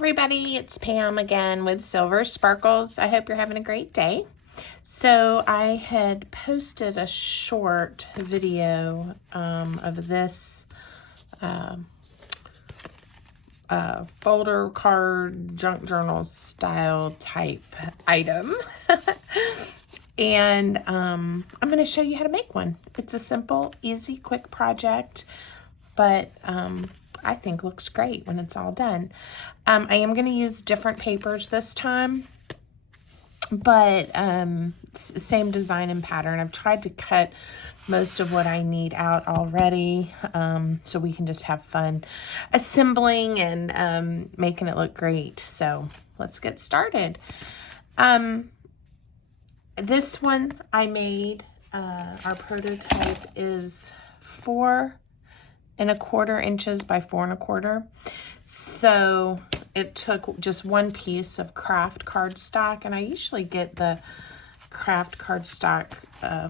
everybody, it's Pam again with Silver Sparkles. I hope you're having a great day. So I had posted a short video of this folder card junk journal style type item. And I'm going to show you how to make one. It's a simple, easy, quick project, but I think looks great when it's all done. I am going to use different papers this time, but same design and pattern. I've tried to cut most of what I need out already, so we can just have fun assembling and making it look great. So let's get started. This one I made, our prototype is 4 1/4 inches by 4 1/4. So it took just one piece of craft cardstock, and I usually get the craft cardstock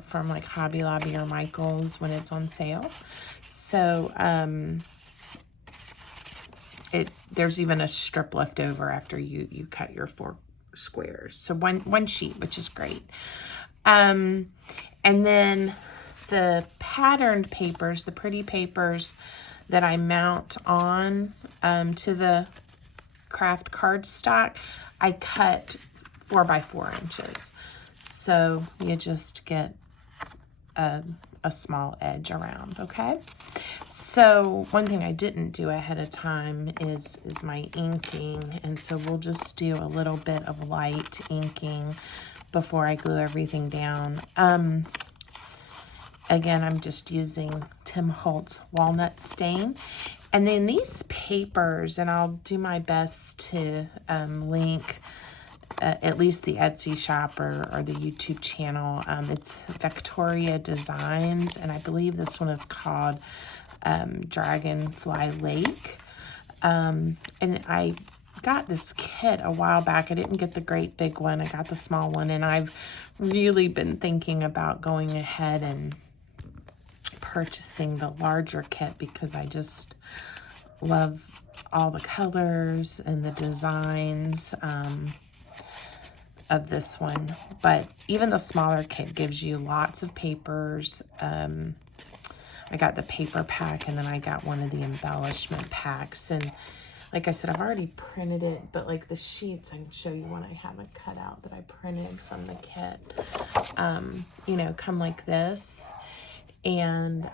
from like Hobby Lobby or Michael's when it's on sale. So there's even a strip left over after you cut your 4 squares. So one sheet, which is great. And then the patterned papers, the pretty papers that I mount on to the craft cardstock, I cut 4 by 4 inches. So you just get a small edge around, okay? So one thing I didn't do ahead of time is my inking, and so we'll just do a little bit of light inking before I glue everything down. Again, I'm just using Tim Holtz Walnut Stain. And then these papers, and I'll do my best to link at least the Etsy shop or the YouTube channel. It's Victoria Designs, and I believe this one is called Dragonfly Lake. And I got this kit a while back. I didn't get the great big one. I got the small one, and I've really been thinking about going ahead and purchasing the larger kit because I just love all the colors and the designs of this one. But even the smaller kit gives you lots of papers. I got the paper pack, and then I got one of the embellishment packs. And like I said, I've already printed it, but like the sheets, I can show you one I haven't cut out that I printed from the kit. You know, come like this. And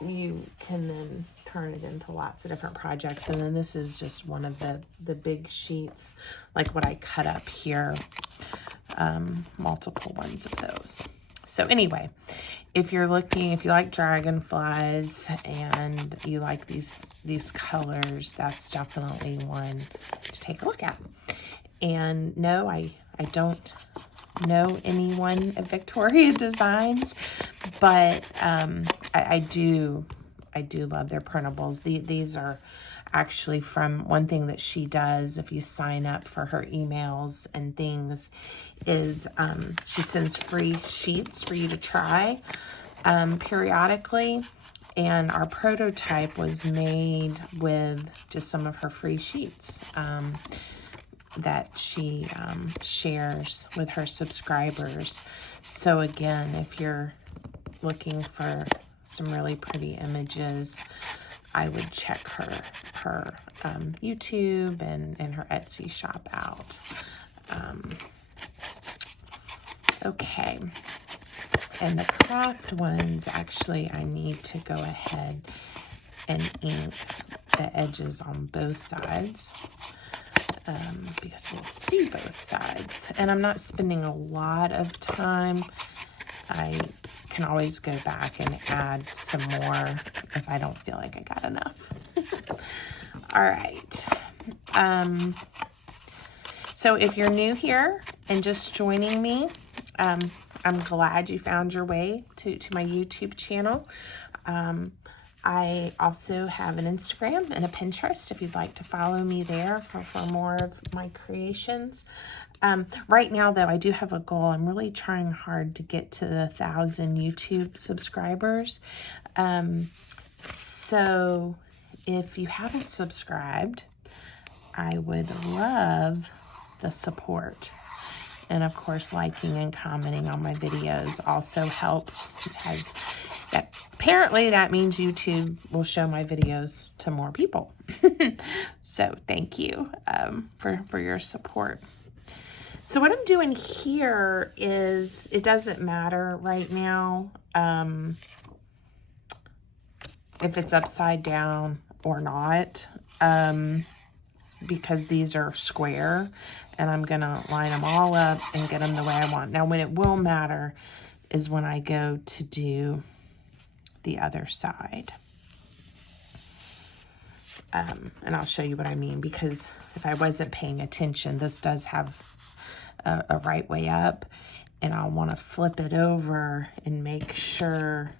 you can then turn it into lots of different projects. And then this is just one of the big sheets, like what I cut up here, multiple ones of those. So anyway, if you like dragonflies and you like these colors, that's definitely one to take a look at. And no, I don't know anyone at Victoria Designs, but I do love their printables. These are actually from one thing that she does. If you sign up for her emails and things, is she sends free sheets for you to try periodically. And our prototype was made with just some of her free sheets that she shares with her subscribers. So again, if you're looking for some really pretty images, I would check her YouTube and her Etsy shop out. Okay, and the craft ones, actually I need to go ahead and ink the edges on both sides. Because we'll see both sides, and I'm not spending a lot of time. I can always go back and add some more if I don't feel like I got enough. All right. So if you're new here and just joining me, I'm glad you found your way to my YouTube channel. I also have an Instagram and a Pinterest if you'd like to follow me there for more of my creations. Right now, though, I do have a goal. I'm really trying hard to get to the 1,000 YouTube subscribers. So if you haven't subscribed, I would love the support. And of course, liking and commenting on my videos also helps. Apparently that means YouTube will show my videos to more people. So thank you for your support. So what I'm doing here is, it doesn't matter right now if it's upside down or not, because these are square, and I'm gonna line them all up and get them the way I want. Now, when it will matter is when I go to do the other side. And I'll show you what I mean, because if I wasn't paying attention, this does have a right way up, and I'll want to flip it over and make sure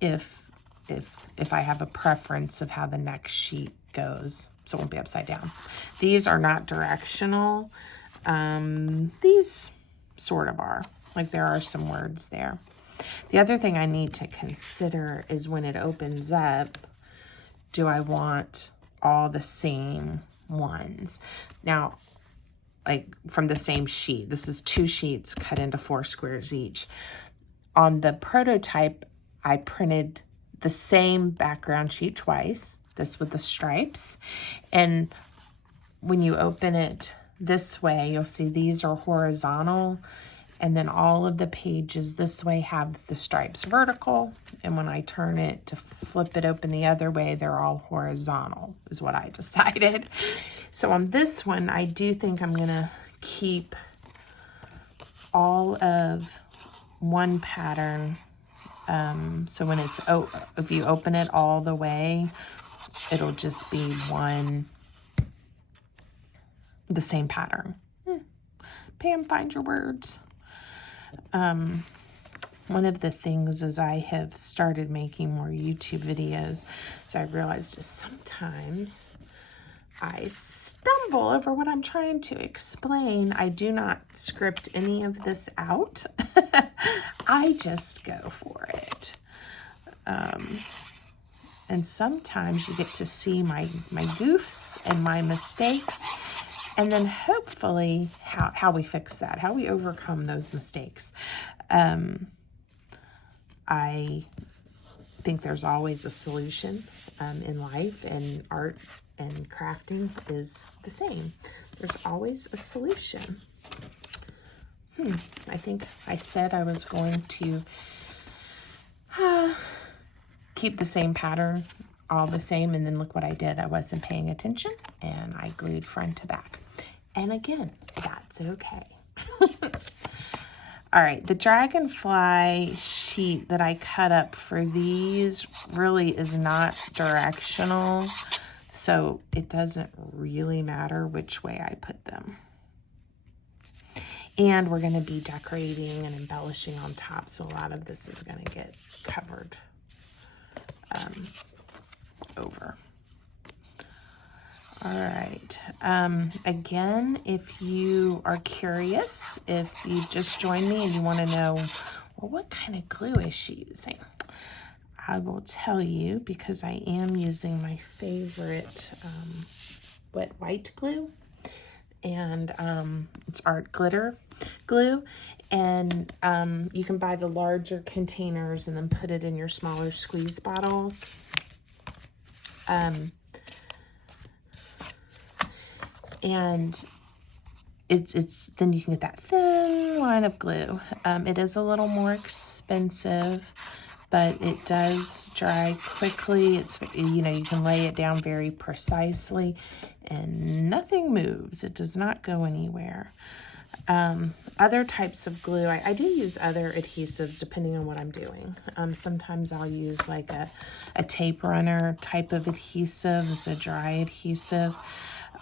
if I have a preference of how the next sheet goes, so it won't be upside down. These are not directional. These sort of are. Like, there are some words there. The other thing I need to consider is when it opens up, do I want all the same ones? Now, like from the same sheet, this is 2 sheets cut into 4 squares each. On the prototype, I printed the same background sheet twice, this with the stripes. And when you open it this way, you'll see these are horizontal, and then all of the pages this way have the stripes vertical. And when I turn it to flip it open the other way, they're all horizontal, is what I decided. So on this one, I do think I'm gonna keep all of one pattern. So when it's, if you open it all the way, it'll just be the same pattern. Pam, find your words. One of the things as I have started making more YouTube videos, so I realized is sometimes I stumble over what I'm trying to explain. I do not script any of this out. I just go for it. And sometimes you get to see my goofs and my mistakes, and then hopefully how we fix that, how we overcome those mistakes. I think there's always a solution in life, and art and crafting is the same. There's always a solution. I think I said I was going to keep the same pattern, all the same, and then look what I did. I wasn't paying attention, and I glued front to back. And again, that's okay. All right, the dragonfly sheet that I cut up for these really is not directional, so it doesn't really matter which way I put them. And we're going to be decorating and embellishing on top, so a lot of this is going to get covered over. All right. Again, if you are curious, if you just joined me and you want to know, well, what kind of glue is she using? I will tell you, because I am using my favorite wet white glue, and it's Art Glitter glue, and you can buy the larger containers and then put it in your smaller squeeze bottles. And it's then you can get that thin line of glue. It is a little more expensive, but it does dry quickly. It's, you know, you can lay it down very precisely and nothing moves. It does not go anywhere. Other types of glue, I do use other adhesives depending on what I'm doing. Sometimes I'll use like a tape runner type of adhesive. It's a dry adhesive.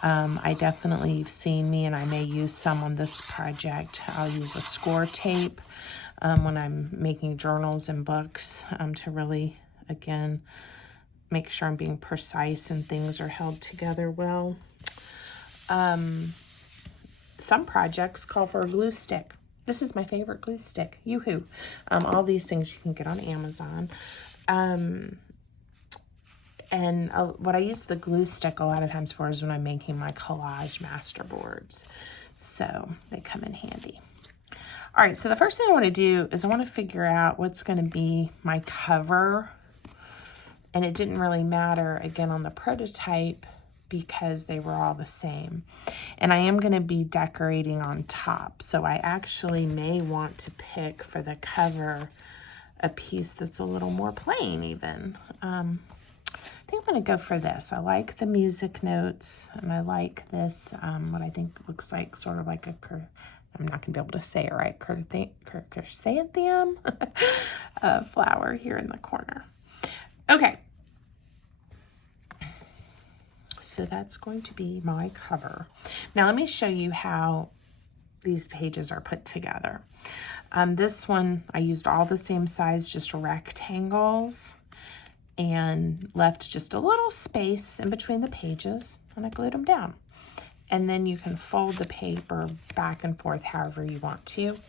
I definitely, you've seen me, and I may use some on this project. I'll use a score tape when I'm making journals and books to really, again, make sure I'm being precise and things are held together well. Some projects call for a glue stick. This is my favorite glue stick. Yoo-hoo. All these things you can get on Amazon. And what I use the glue stick a lot of times for is when I'm making my collage master boards. So they come in handy. All right, so the first thing I want to do is I want to figure out what's going to be my cover. And it didn't really matter, again, on the prototype because they were all the same. And I am going to be decorating on top. So I actually may want to pick for the cover a piece that's a little more plain even. I think I'm going to go for this. I like the music notes, and I like this, what I think looks like sort of like a, I'm not going to be able to say it right, chrysanthemum flower here in the corner. Okay. So that's going to be my cover. Now let me show you how these pages are put together. This one, I used all the same size, just rectangles, and left just a little space in between the pages, and I glued them down. And then you can fold the paper back and forth however you want to.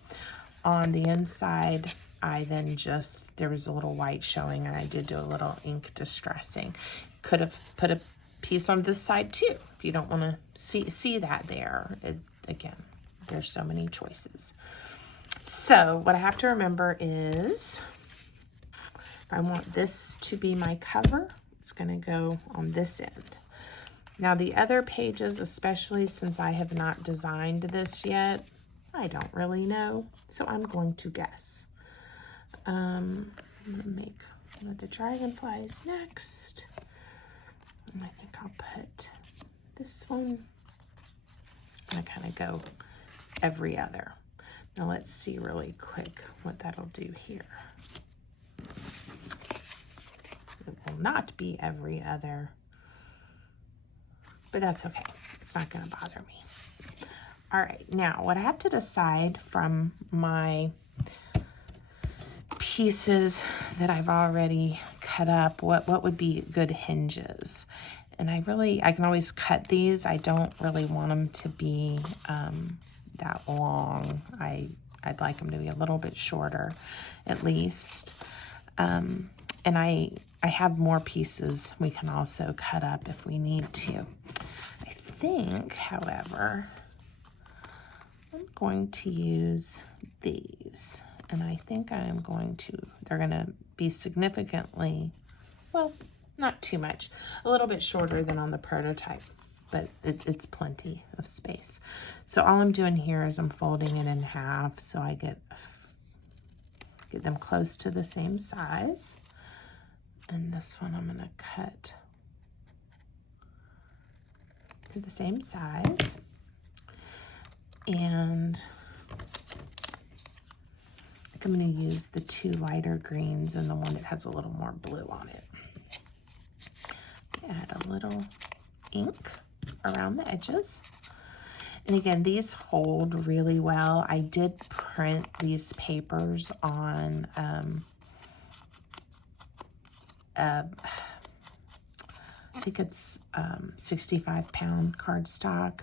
On the inside, I then just, there was a little white showing, and I did do a little ink distressing. Could have put a piece on this side too, if you don't want to see that there. Again, there's so many choices. So what I have to remember is, if I want this to be my cover, it's going to go on this end. Now the other pages, especially since I have not designed this yet, I don't really know, so I'm going to guess. I'm going to make one of the dragonflies next. And I think I'll put this one. I kind of go every other. Now let's see really quick what that'll do here. It will not be every other, but that's okay. It's not going to bother me. All right, now what I have to decide from my pieces that I've already cut up, what would be good hinges. And I can always cut these. I don't really want them to be that long. I'd like them to be a little bit shorter, at least. And I have more pieces we can also cut up if we need to. I think, however, I'm going to use these. And I think they're going to be significantly, well, not too much, a little bit shorter than on the prototype, but it's plenty of space. So all I'm doing here is I'm folding it in half so I get them close to the same size. And this one I'm going to cut to the same size. And I'm going to use the two lighter greens and the one that has a little more blue on it. Add a little ink around the edges. And again, these hold really well. I did print these papers on I think it's 65-pound cardstock.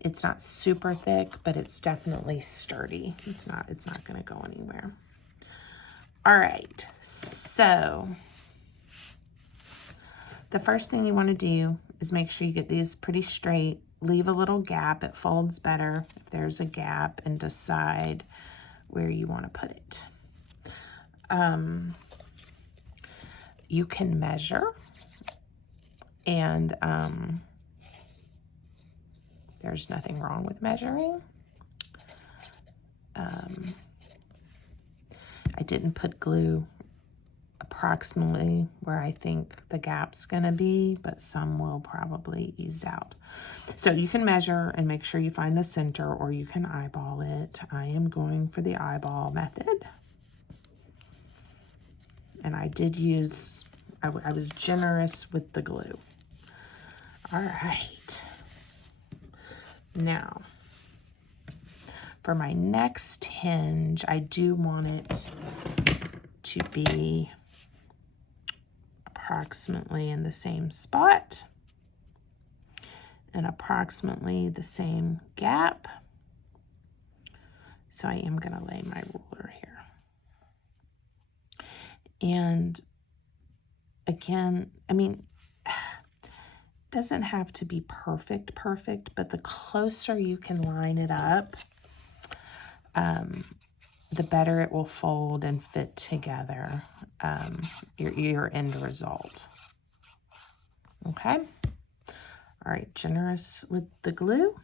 It's not super thick, but it's definitely sturdy. It's not going to go anywhere. All right, so the first thing you want to do is make sure you get these pretty straight. Leave a little gap. It folds better if there's a gap, and decide where you want to put it. You can measure, and there's nothing wrong with measuring. I didn't put glue approximately where I think the gap's gonna be, but some will probably ease out. So you can measure and make sure you find the center, or you can eyeball it. I am going for the eyeball method. And I did use, I was generous with the glue. All right. Now, for my next hinge, I do want it to be approximately in the same spot and approximately the same gap. So I am going to lay my ruler here. And again, I mean, doesn't have to be perfect, but the closer you can line it up, the better it will fold and fit together, your end result. Okay? All right, generous with the glue.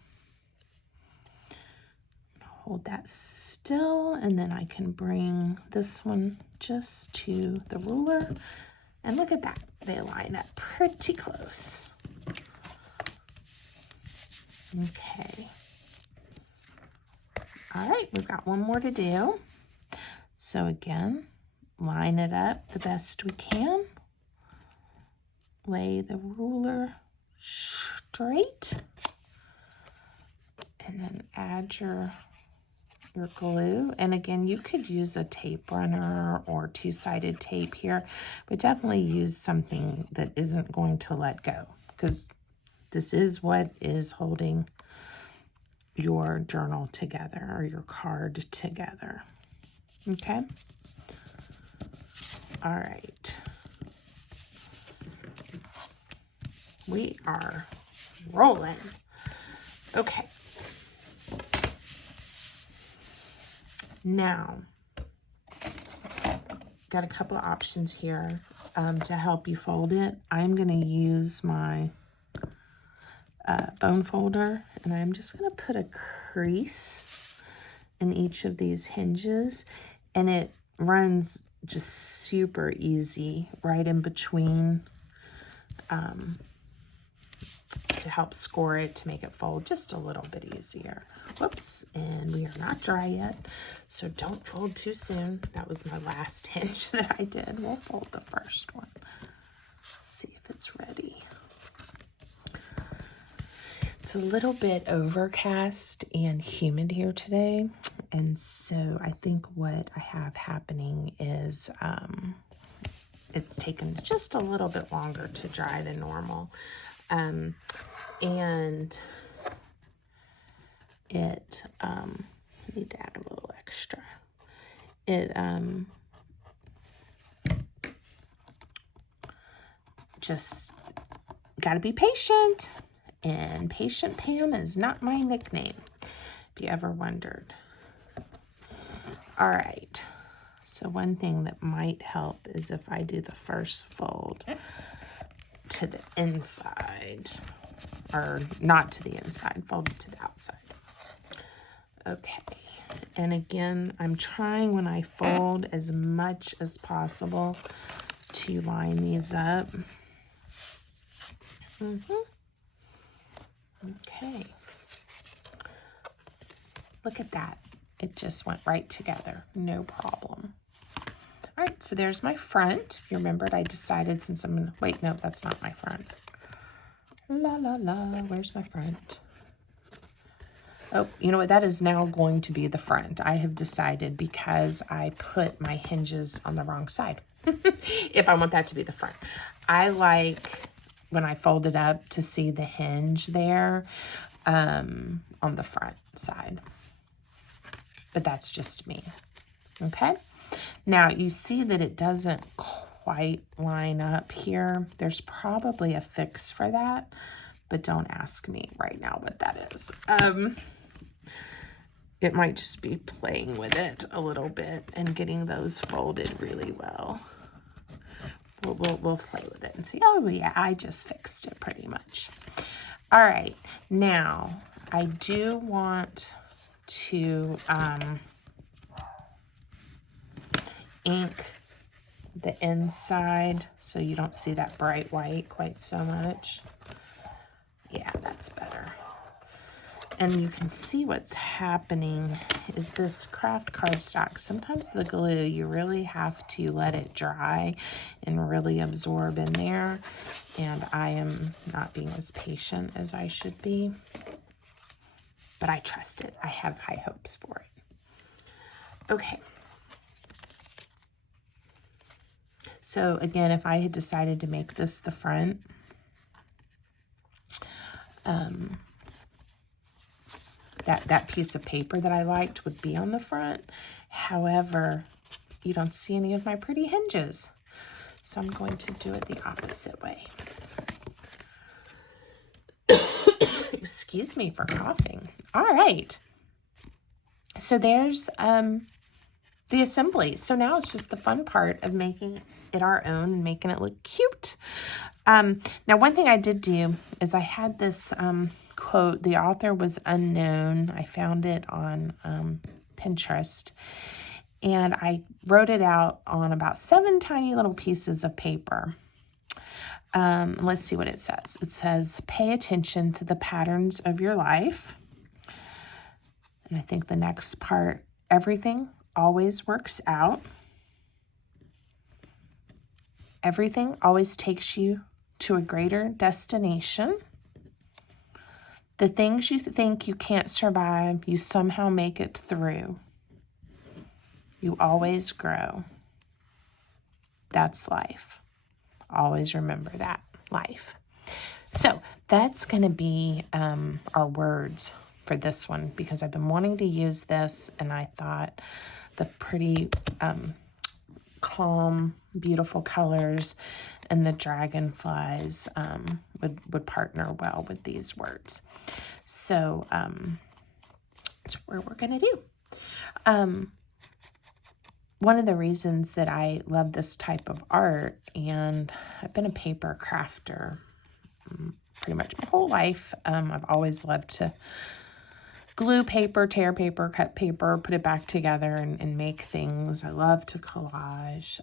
Hold that still, and then I can bring this one just to the ruler. And look at that, they line up pretty close. Okay. All right, we've got one more to do. So again, line it up the best we can. Lay the ruler straight. And then add your glue. And again, you could use a tape runner or two-sided tape here, but definitely use something that isn't going to let go, because this is what is holding your journal together or your card together. Okay? All right. We are rolling. Okay. Now, got a couple of options here to help you fold it. I'm going to use my bone folder, and I'm just going to put a crease in each of these hinges, and it runs just super easy right in between to help score it, to make it fold just a little bit easier. Whoops, and we are not dry yet, so don't fold too soon. That was my last hinge that I did. We'll fold the first one. See if it's ready. It's a little bit overcast and humid here today, and so I think what I have happening is it's taken just a little bit longer to dry than normal. And it, I need to add a little extra. It, just gotta be patient, and Patient Pam is not my nickname, if you ever wondered. All right, so one thing that might help is if I do the first fold to the inside, or not to the inside, fold it to the outside. Okay, and again, I'm trying when I fold as much as possible to line these up. Okay, look at that. It just went right together, no problem. All right, so there's my front. If you remembered, I decided since I'm gonna, wait, no, that's not my front. La, la, la, where's my front? Oh, you know what, that is now going to be the front. I have decided because I put my hinges on the wrong side. If I want that to be the front. I like, when I fold it up, to see the hinge there on the front side. But that's just me, okay? Now, you see that it doesn't quite line up here. There's probably a fix for that, but don't ask me right now what that is. It might just be playing with it a little bit and getting those folded really well. We'll play with it and see. Oh, yeah, I just fixed it pretty much. All right, now, I do want to ink the inside so you don't see that bright white quite so much. Yeah, that's better. And you can see what's happening is this craft cardstock. Sometimes the glue, you really have to let it dry and really absorb in there. And I am not being as patient as I should be. But I trust it. I have high hopes for it. Okay. So again, if I had decided to make this the front, that piece of paper that I liked would be on the front. However, you don't see any of my pretty hinges. So I'm going to do it the opposite way. Excuse me for coughing. All right. So there's the assembly. So now it's just the fun part of making it our own and making it look cute. Now, one thing I did do is I had this quote. The author was unknown. I found it on Pinterest. And I wrote it out on about 7 tiny little pieces of paper. Let's see what it says. It says, pay attention to the patterns of your life. And I think the next part, everything always works out. Everything always takes you to a greater destination. The things you think you can't survive, you somehow make it through. You always grow. That's life. Always remember that, life. So that's going to be our words for this one, because I've been wanting to use this, and I thought the pretty calm, beautiful colors and the dragonflies would partner well with these words. So that's what we're going to do. One of the reasons that I love this type of art, and I've been a paper crafter pretty much my whole life. I've always loved to glue paper, tear paper, cut paper, put it back together and make things. I love to collage.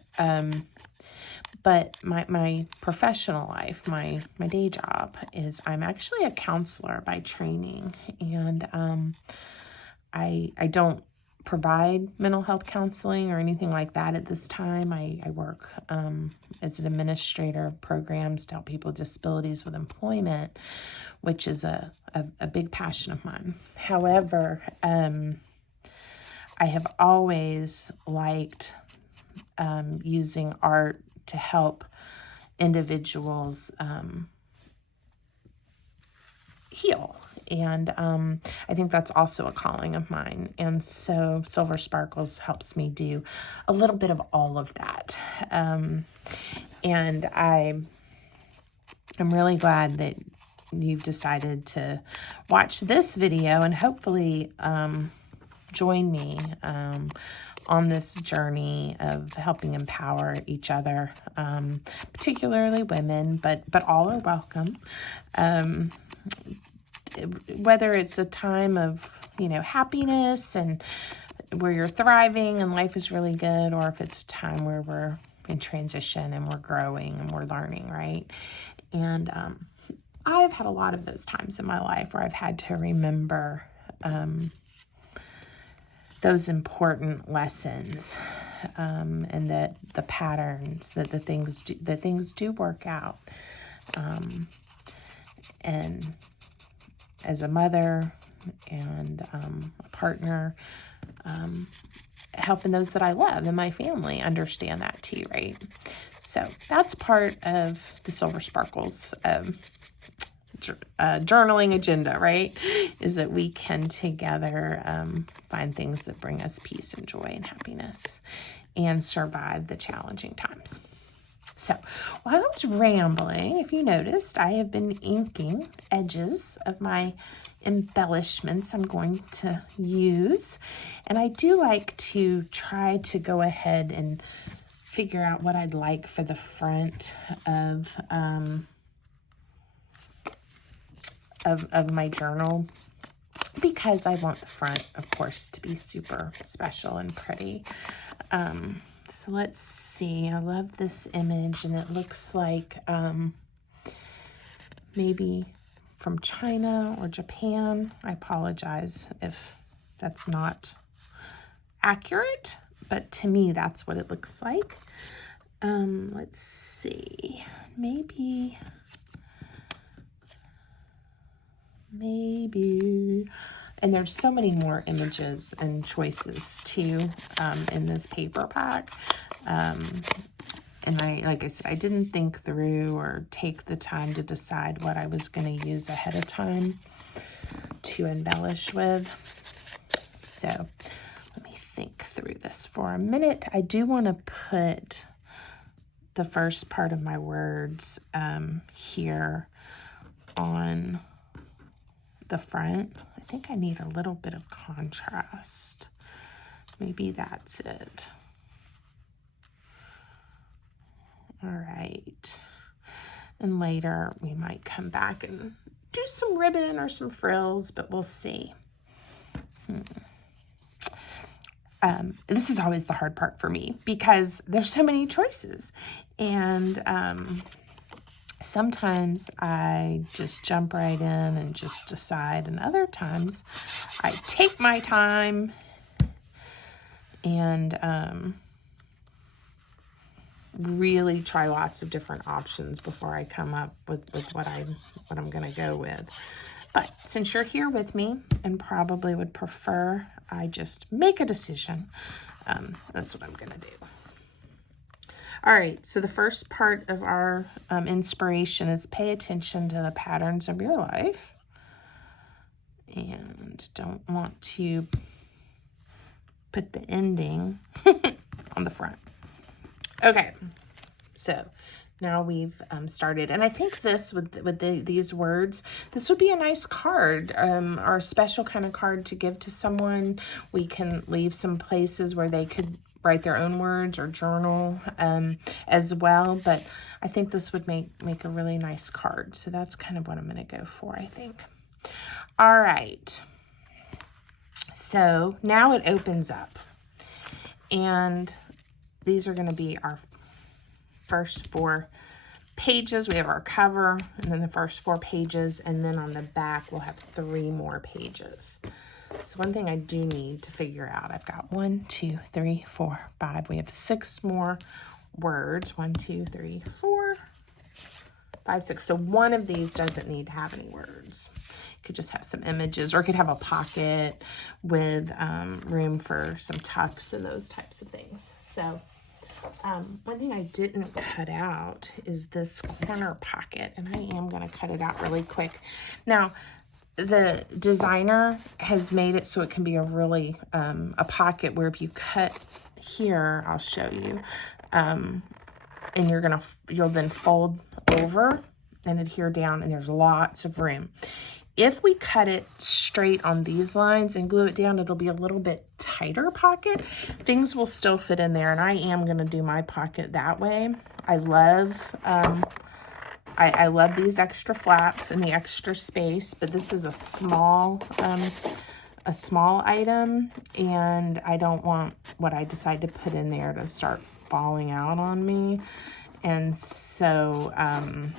But my professional life, my day job is I'm actually a counselor by training, and I don't provide mental health counseling or anything like that at this time. I work as an administrator of programs to help people with disabilities with employment, which is a big passion of mine. However, I have always liked using art to help individuals heal. And I think that's also a calling of mine. And so Silver Sparkles helps me do a little bit of all of that. And I'm really glad that you've decided to watch this video and hopefully join me on this journey of helping empower each other, particularly women, but all are welcome. Whether it's a time of, happiness and where you're thriving and life is really good, or if it's a time where we're in transition and we're growing and we're learning, right? And I've had a lot of those times in my life where I've had to remember those important lessons, and that the patterns, that the things do work out. And as a mother and a partner, helping those that I love and my family understand that too, right? So that's part of the Silver Sparkles journaling agenda, right? Is that we can together find things that bring us peace and joy and happiness and survive the challenging times. So while I was rambling, if you noticed, I have been inking edges of my embellishments I'm going to use. And I do like to try to go ahead and figure out what I'd like for the front of my journal, because I want the front, of course, to be super special and pretty. So let's see. I love this image, and it looks like maybe from China or Japan. I apologize if that's not accurate, but to me, that's what it looks like. Let's see. Maybe. And there's so many more images and choices too in this paper pack. And like I said, I didn't think through or take the time to decide what I was going to use ahead of time to embellish with. So let me think through this for a minute. I do want to put the first part of my words here on the front. I think I need a little bit of contrast. Maybe that's it. All right. And later we might come back and do some ribbon or some frills, but we'll see. This is always the hard part for me because there's so many choices. And sometimes I just jump right in and just decide. And other times I take my time and really try lots of different options before I come up with what I'm going to go with. But since you're here with me and probably would prefer I just make a decision, that's what I'm going to do. All right, so the first part of our inspiration is pay attention to the patterns of your life. And don't want to put the ending on the front. Okay, so now we've started, and I think this with these words, this would be a nice card or a special kind of card to give to someone. We can leave some places where they could write their own words or journal as well, but I think this would make a really nice card. So that's kind of what I'm going to go for, I think. All right, so now it opens up, and these are going to be our first 4 pages. We have our cover and then the first 4 pages, and then on the back we'll have 3 more pages. So one thing I do need to figure out, I've got 1, 2, 3, 4, 5. We have 6 more words. 1, 2, 3, 4, 5, 6. So one of these doesn't need to have any words. It could just have some images, or it could have a pocket with room for some tucks and those types of things. So one thing I didn't cut out is this corner pocket, and I am going to cut it out really quick. Now, the designer has made it so it can be a really, a pocket where if you cut here, I'll show you, and you'll then fold over and adhere down, and there's lots of room. If we cut it straight on these lines and glue it down, it'll be a little bit tighter pocket. Things will still fit in there, and I am going to do my pocket that way. I love I love these extra flaps and the extra space, but this is a small item, and I don't want what I decide to put in there to start falling out on me. And so I'm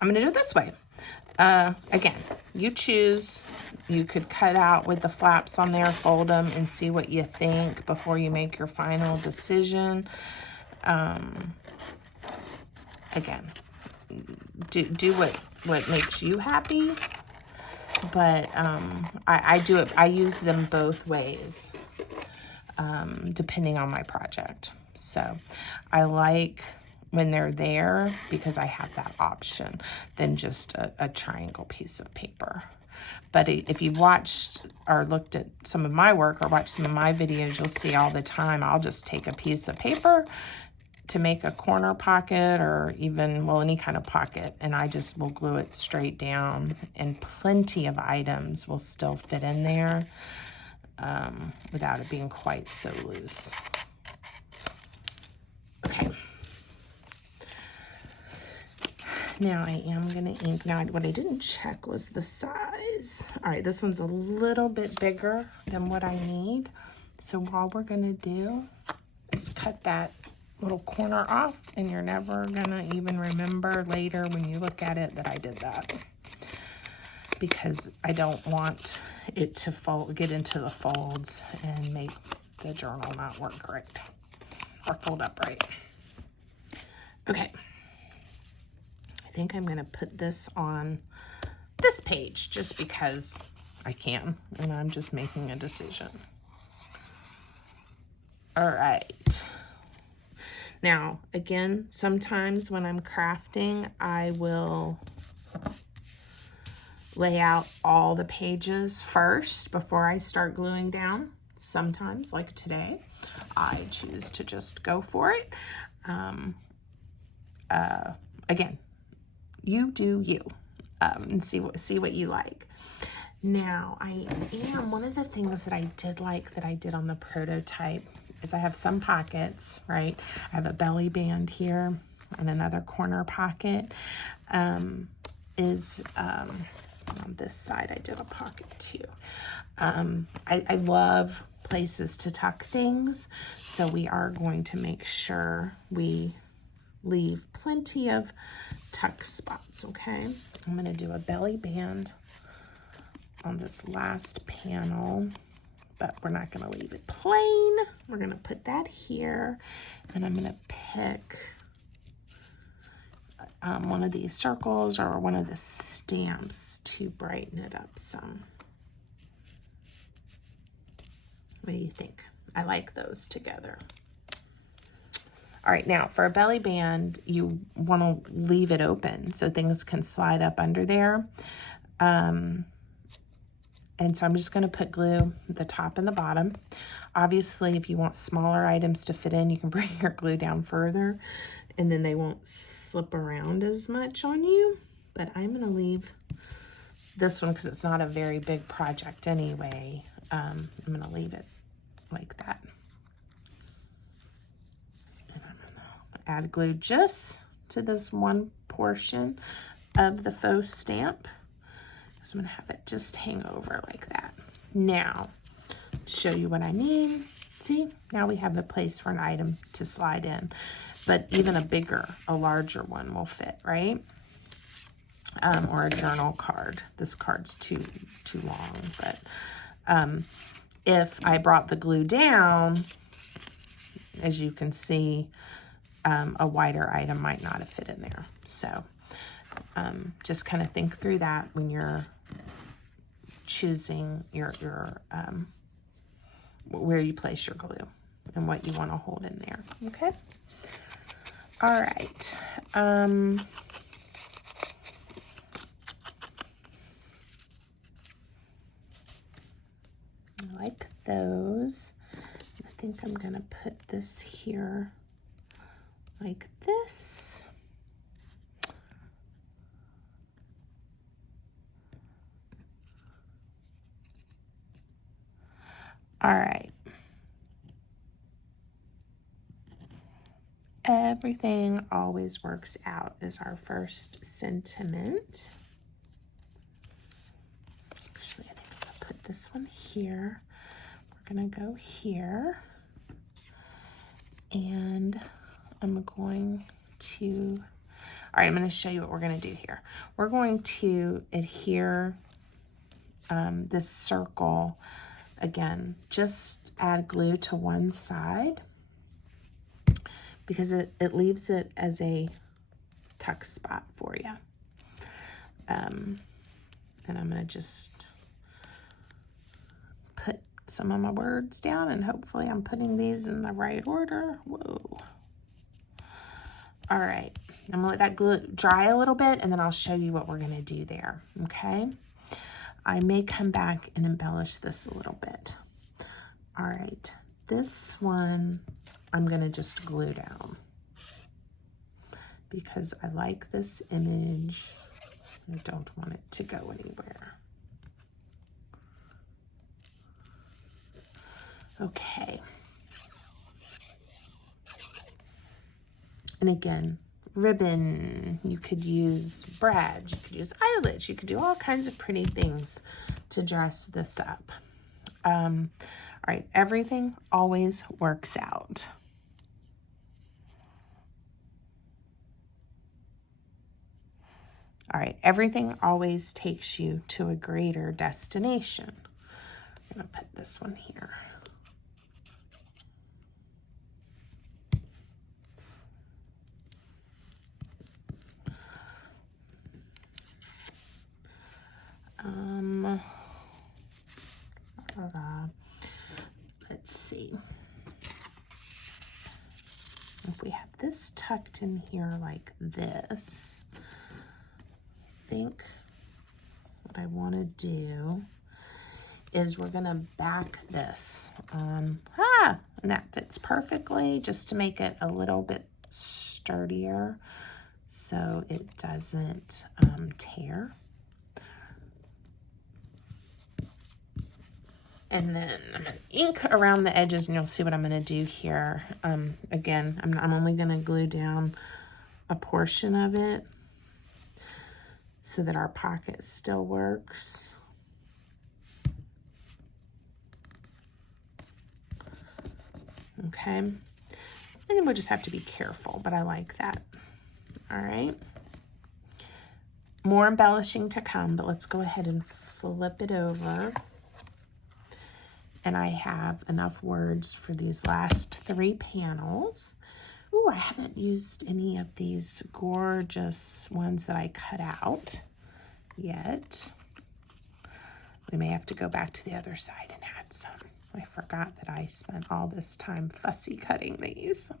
going to do it this way. Again, you choose. You could cut out with the flaps on there, fold them, and see what you think before you make your final decision. Again, do what makes you happy. But I do it. I use them both ways, depending on my project. So I like when they're there because I have that option than just a triangle piece of paper. But if you've watched or looked at some of my work or watched some of my videos, you'll see all the time I'll just take a piece of paper to make a corner pocket, or even, well, any kind of pocket, and I just will glue it straight down, and plenty of items will still fit in there without it being quite so loose. Okay. Now I am going to ink. Now what I didn't check was the size. All right, this one's a little bit bigger than what I need. So all we're going to do is cut that little corner off, and you're never going to even remember later when you look at it that I did that. Because I don't want it to get into the folds and make the journal not work right or fold up right. Okay. I think I'm going to put this on this page just because I can, and I'm just making a decision. All right. Now, again, sometimes when I'm crafting, I will lay out all the pages first before I start gluing down. Sometimes, like today, I choose to just go for it. Again, you do you. and see what you like. Now, one of the things that I did like that I did on the prototype is I have some pockets, right? I have a belly band here and another corner pocket. On this side, I did a pocket too. I love places to tuck things, so we are going to make sure we leave plenty of tuck spots, okay? I'm going to do a belly band on this last panel, but we're not going to leave it plain. We're going to put that here, and I'm going to pick one of these circles or one of the stamps to brighten it up some. What do you think? I like those together. All right, now for a belly band, you want to leave it open so things can slide up under there. And so I'm just going to put glue at the top and the bottom. Obviously, if you want smaller items to fit in, you can bring your glue down further, and then they won't slip around as much on you. But I'm going to leave this one because it's not a very big project anyway. I'm going to leave it like that. And I'm going to add glue just to this one portion of the faux stamp. So I'm going to have it just hang over like that. Now, to show you what I mean, see, now we have the place for an item to slide in, but even a larger one will fit, right? Or a journal card. This card's too long, but if I brought the glue down, as you can see, a wider item might not have fit in there. So just kind of think through that when you're choosing your where you place your glue and what you want to hold in there. Okay. All right. I like those. I think I'm gonna put this here like this. All right. Everything always works out is our first sentiment. Actually, I think I'm gonna put this one here. We're gonna go here. And I'm going to, all right, I'm gonna show you what we're gonna do here. We're going to adhere this circle. Again, just add glue to one side because it leaves it as a tuck spot for you. And I'm going to just put some of my words down, and hopefully I'm putting these in the right order. Whoa. All right, I'm going to let that glue dry a little bit, and then I'll show you what we're going to do there, okay? I may come back and embellish this a little bit. All right, this one I'm gonna just glue down because I like this image. I don't want it to go anywhere. Okay. And again, ribbon, you could use brads, you could use eyelets, you could do all kinds of pretty things to dress this up. All right, everything always works out. All right, everything always takes you to a greater destination. I'm gonna put this one here. Let's see. If we have this tucked in here like this, I think what I want to do is we're going to back this. And that fits perfectly just to make it a little bit sturdier so it doesn't tear. And then I'm going to ink around the edges, and you'll see what I'm going to do here. Again, I'm only going to glue down a portion of it so that our pocket still works. Okay. And then we'll just have to be careful, but I like that. All right. More embellishing to come, but let's go ahead and flip it over. And I have enough words for these last 3 panels. Ooh, I haven't used any of these gorgeous ones that I cut out yet. We may have to go back to the other side and add some. I forgot that I spent all this time fussy cutting these.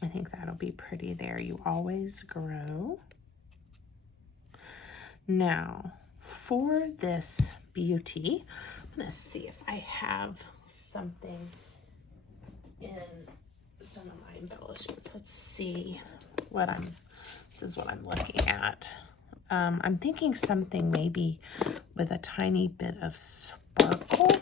I think that'll be pretty there. You always grow. Now, for this beauty, I'm going to see if I have something in some of my embellishments. Let's see what this is what I'm looking at. I'm thinking something maybe with a tiny bit of sparkle.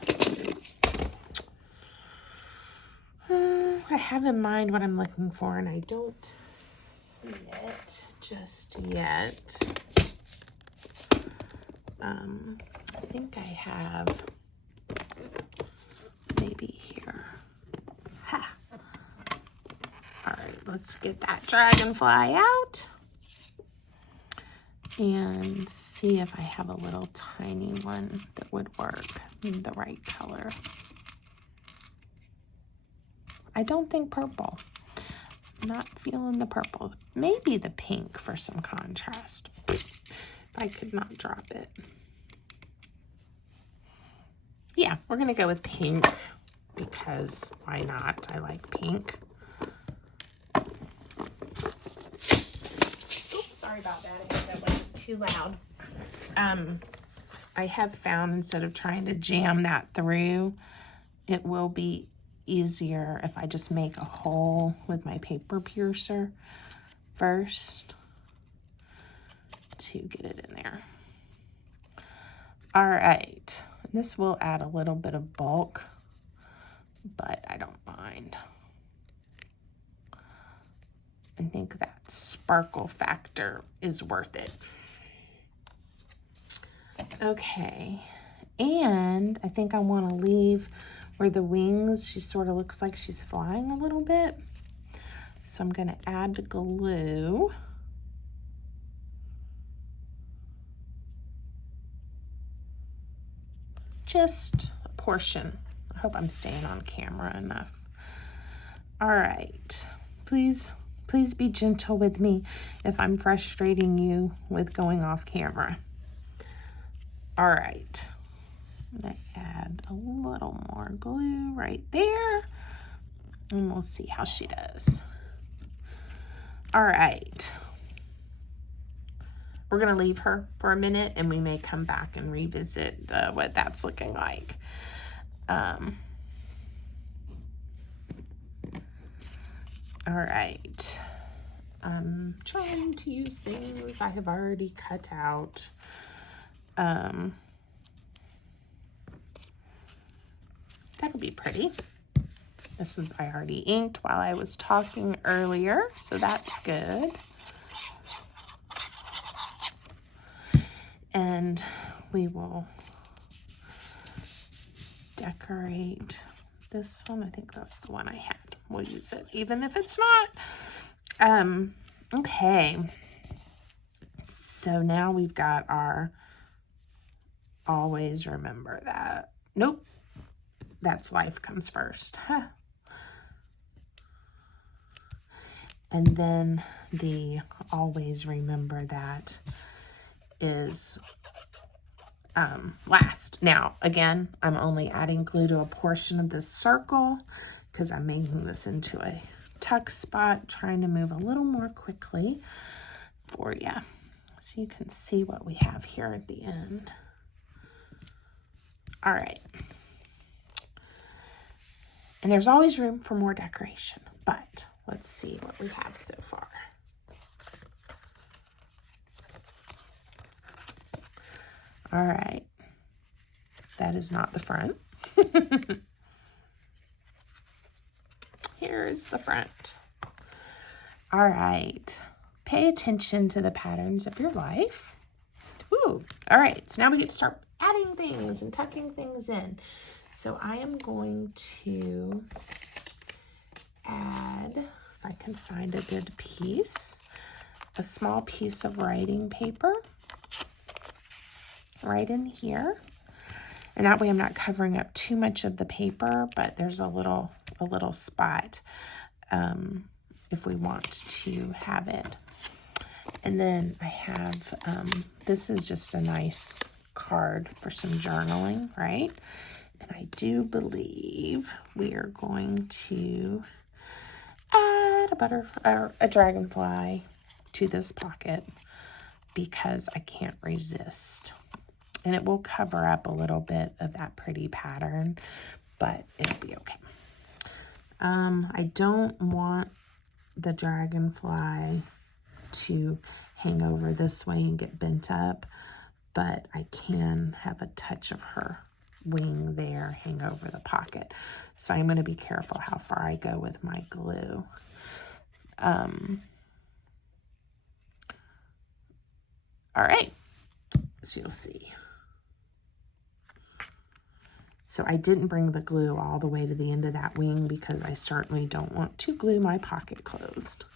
I have in mind what I'm looking for, and I don't see it just yet. I think I have maybe here. Ha! All right, let's get that dragonfly out and see if I have a little tiny one that would work in the right color. I don't think purple. Not feeling the purple. Maybe the pink for some contrast. I could not drop it. Yeah, we're gonna go with pink because why not? I like pink. Oops, sorry about that. I hope that wasn't too loud. I have found instead of trying to jam that through, it will be easier if I just make a hole with my paper piercer first to get it in there. All right, this will add a little bit of bulk, but I don't mind. I think that sparkle factor is worth it. Okay, and I think I want to leave where the wings, she sort of looks like she's flying a little bit. So I'm going to add glue. Just a portion. I hope I'm staying on camera enough. All right. Please be gentle with me if I'm frustrating you with going off camera. All right. I'm going to add a little more glue right there, and we'll see how she does. All right. We're going to leave her for a minute, and we may come back and revisit what that's looking like. All right. I'm trying to use things I have already cut out. That'll be pretty. This is, I already inked while I was talking earlier, so that's good. And we will decorate this one. I think that's the one I had. We'll use it, even if it's not. Okay. So now we've got our always remember that. Nope. That's life comes first. Huh. And then the always remember that is last. Now, again, I'm only adding glue to a portion of this circle because I'm making this into a tuck spot, trying to move a little more quickly for you so you can see what we have here at the end. All right. And there's always room for more decoration, but let's see what we have so far. All right. That is not the front. Here is the front. All right. Pay attention to the patterns of your life. Ooh. All right. So now we get to start adding things and tucking things in. So I am going to add, if I can find a good piece, a small piece of writing paper right in here. And that way I'm not covering up too much of the paper, but there's a little spot if we want to have it. And then I have, this is just a nice card for some journaling, right? And I do believe we are going to add a dragonfly to this pocket because I can't resist. And it will cover up a little bit of that pretty pattern, but it'll be okay. I don't want the dragonfly to hang over this way and get bent up, but I can have a touch of her wing there hang over the pocket. So I'm going to be careful how far I go with my glue. All right, so you'll see. So I didn't bring the glue all the way to the end of that wing because I certainly don't want to glue my pocket closed.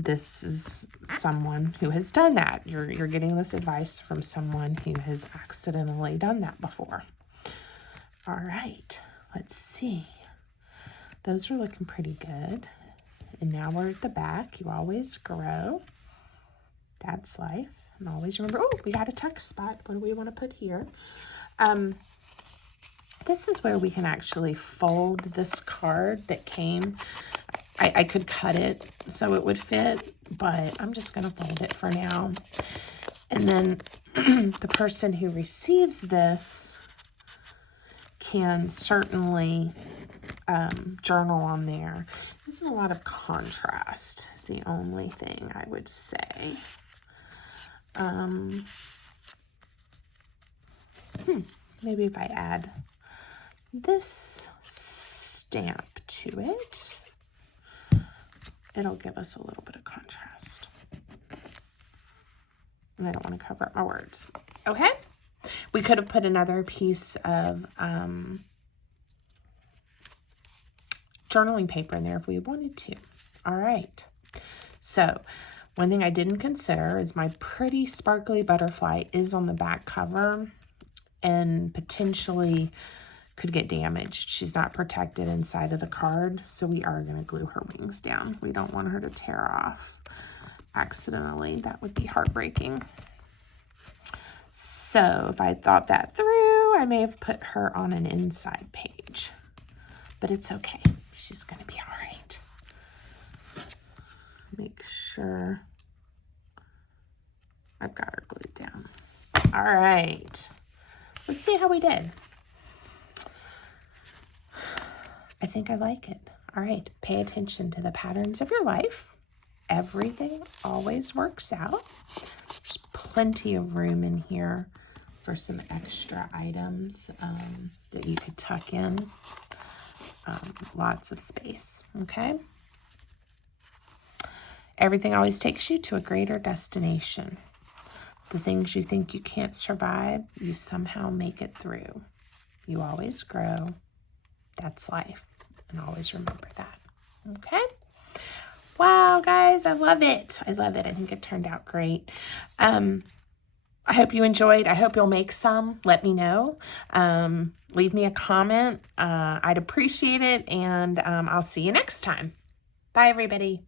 This is someone who has done that. You're getting this advice from someone who has accidentally done that before. All right, let's see. Those are looking pretty good. And now we're at the back. You always grow. That's life. And always remember, oh, we got a tuck spot. What do we want to put here? This is where we can actually fold this card that came. I could cut it so it would fit, but I'm just going to fold it for now. And then the person who receives this can certainly journal on there. There's a lot of contrast is the only thing I would say. Maybe if I add this stamp to it, it'll give us a little bit of contrast. And I don't want to cover up my words. Okay. We could have put another piece of journaling paper in there if we wanted to. All right. So one thing I didn't consider is my pretty sparkly butterfly is on the back cover and potentially could get damaged. She's not protected inside of the card, so we are going to glue her wings down. We don't want her to tear off accidentally. That would be heartbreaking. So if I thought that through, I may have put her on an inside page, but it's okay. She's going to be all right. Make sure I've got her glued down. All right. Let's see how we did. I think I like it. All right, pay attention to the patterns of your life. Everything always works out. There's plenty of room in here for some extra items that you could tuck in. Lots of space, okay? Everything always takes you to a greater destination. The things you think you can't survive, you somehow make it through. You always grow. That's life. And always remember that. Okay? Wow, guys, I love it. I love it. I think it turned out great. I hope you enjoyed. I hope you'll make some. Let me know. Leave me a comment. I'd appreciate it. And I'll see you next time. Bye, everybody.